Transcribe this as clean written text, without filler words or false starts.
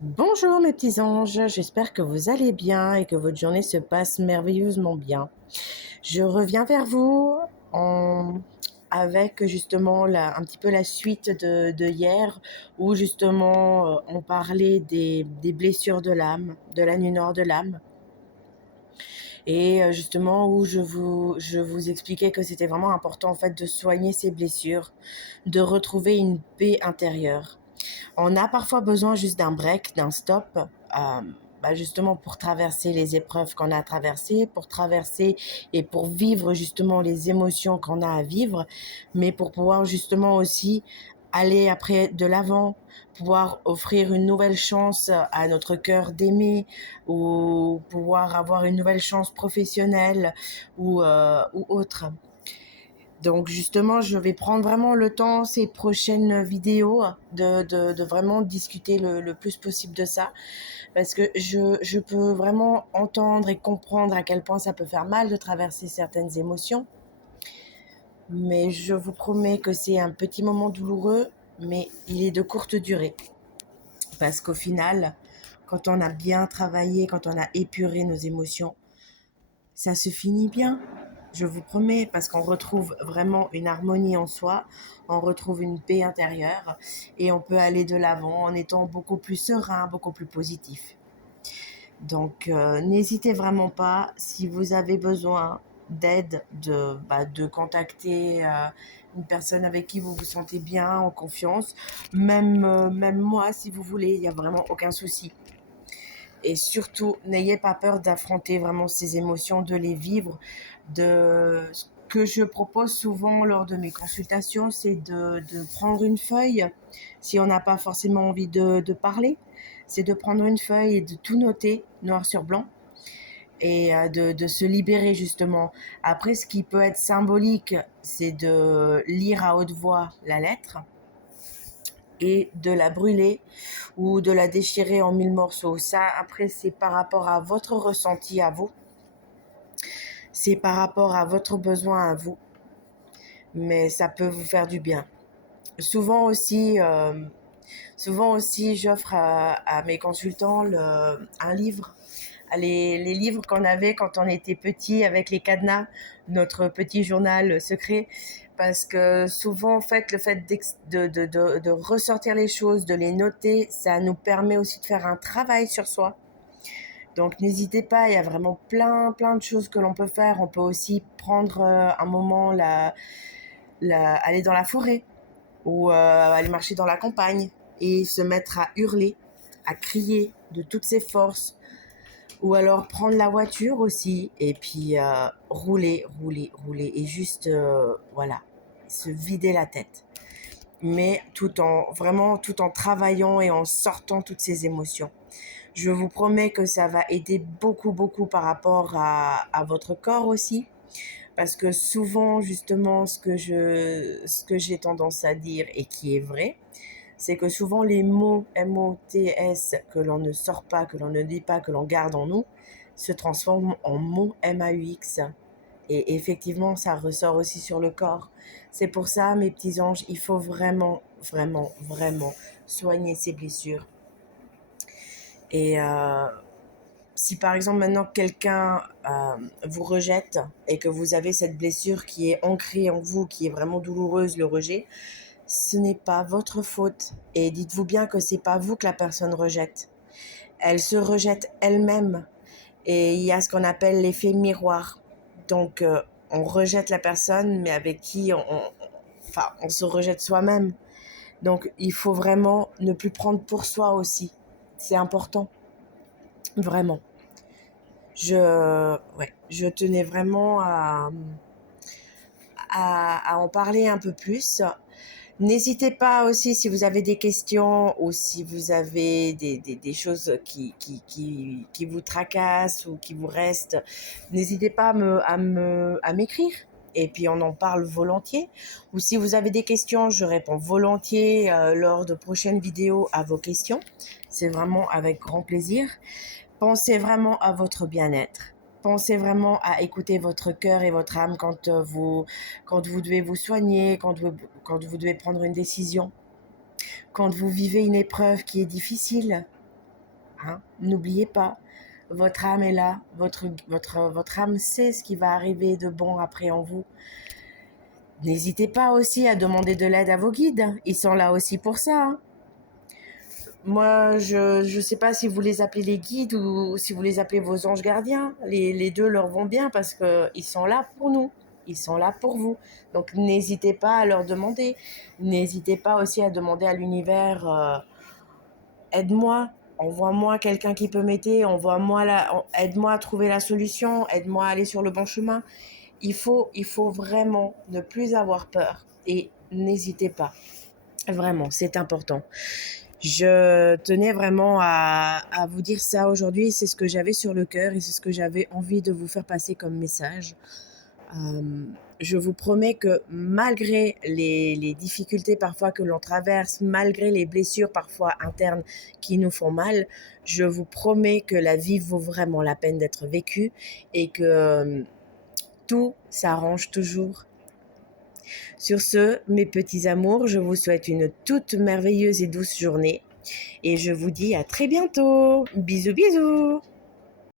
Bonjour mes petits anges, j'espère que vous allez bien et que votre journée se passe merveilleusement bien. Je reviens vers vous en- avec justement un petit peu la suite de hier où justement on parlait des blessures de l'âme, de la nuit noire de l'âme et justement où je vous expliquais que c'était vraiment important en fait de soigner ces blessures, de retrouver une paix intérieure. On a parfois besoin juste d'un break, d'un stop, justement pour traverser les épreuves qu'on a traversées, pour traverser et pour vivre justement les émotions qu'on a à vivre, mais pour pouvoir justement aussi aller après de l'avant, pouvoir offrir une nouvelle chance à notre cœur d'aimer ou pouvoir avoir une nouvelle chance professionnelle ou autre. Donc justement, je vais prendre vraiment le temps, ces prochaines vidéos, de vraiment discuter le plus possible de ça, parce que je peux vraiment entendre et comprendre à quel point ça peut faire mal de traverser certaines émotions, mais je vous promets que c'est un petit moment douloureux, mais il est de courte durée, parce qu'au final, quand on a bien travaillé, quand on a épuré nos émotions, ça se finit bien. Je vous promets, parce qu'on retrouve vraiment une harmonie en soi, on retrouve une paix intérieure et on peut aller de l'avant en étant beaucoup plus serein, beaucoup plus positif. Donc, n'hésitez vraiment pas, si vous avez besoin d'aide, de contacter une personne avec qui vous vous sentez bien, en confiance. Même moi, si vous voulez, il n'y a vraiment aucun souci. Et surtout, n'ayez pas peur d'affronter vraiment ces émotions, de les vivre. Ce que je propose souvent lors de mes consultations, c'est de prendre une feuille, si on n'a pas forcément envie de parler, c'est de prendre une feuille et de tout noter, noir sur blanc, et de se libérer justement. Après, ce qui peut être symbolique, c'est de lire à haute voix la lettre et de la brûler ou de la déchirer en 1000 morceaux. Ça, après, c'est par rapport à votre ressenti à vous, c'est par rapport à votre besoin à vous, mais ça peut vous faire du bien. Souvent aussi, euh, souvent aussi, j'offre à mes consultants un livre, les livres qu'on avait quand on était petit avec les cadenas, notre petit journal secret, parce que souvent, en fait, le fait de ressortir les choses, de les noter, ça nous permet aussi de faire un travail sur soi. Donc n'hésitez pas, il y a vraiment plein de choses que l'on peut faire. On peut aussi prendre un moment, aller dans la forêt ou aller marcher dans la campagne et se mettre à hurler, à crier de toutes ses forces. Ou alors prendre la voiture aussi et puis rouler et juste, voilà, se vider la tête. Mais tout en travaillant et en sortant toutes ces émotions. Je vous promets que ça va aider beaucoup par rapport à votre corps aussi. Parce que souvent, justement, ce que j'ai tendance à dire et qui est vrai, c'est que souvent les mots MOTS que l'on ne sort pas, que l'on ne dit pas, que l'on garde en nous, se transforment en mots MAUX. Et effectivement, ça ressort aussi sur le corps. C'est pour ça, mes petits anges, il faut vraiment soigner ces blessures. Et si par exemple maintenant quelqu'un vous rejette et que vous avez cette blessure qui est ancrée en vous, qui est vraiment douloureuse, le rejet, ce n'est pas votre faute. Et dites-vous bien que c'est pas vous que la personne rejette. Elle se rejette elle-même. Et il y a ce qu'on appelle l'effet miroir. Donc on rejette la personne, mais avec qui on se rejette soi-même. Donc il faut vraiment ne plus prendre pour soi aussi. C'est important, vraiment. Je tenais vraiment à en parler un peu plus. N'hésitez pas aussi si vous avez des questions ou si vous avez des choses qui vous tracassent ou qui vous restent, n'hésitez pas à m'écrire. Et puis on en parle volontiers. Ou si vous avez des questions, je réponds volontiers lors de prochaines vidéos à vos questions. C'est vraiment avec grand plaisir. Pensez vraiment à votre bien-être. Pensez vraiment à écouter votre cœur et votre âme quand vous devez vous soigner, quand vous devez prendre une décision, quand vous vivez une épreuve qui est difficile. hein. N'oubliez pas, votre âme est là, votre âme sait ce qui va arriver de bon après en vous. N'hésitez pas aussi à demander de l'aide à vos guides, ils sont là aussi pour ça, hein. Moi, je sais pas si vous les appelez les guides ou si vous les appelez vos anges gardiens. Les deux leur vont bien parce qu'ils sont là pour nous. Ils sont là pour vous. Donc, n'hésitez pas à leur demander. N'hésitez pas aussi à demander à l'univers, aide-moi, envoie-moi quelqu'un qui peut m'aider, aide-moi à trouver la solution, aide-moi à aller sur le bon chemin. Il faut vraiment ne plus avoir peur et n'hésitez pas. Vraiment, c'est important. Je tenais vraiment à vous dire ça aujourd'hui. C'est ce que j'avais sur le cœur et c'est ce que j'avais envie de vous faire passer comme message. Je vous promets que malgré les difficultés parfois que l'on traverse, malgré les blessures parfois internes qui nous font mal, je vous promets que la vie vaut vraiment la peine d'être vécue et que tout s'arrange toujours. Sur ce, mes petits amours, je vous souhaite une toute merveilleuse et douce journée et je vous dis à très bientôt. Bisous bisous.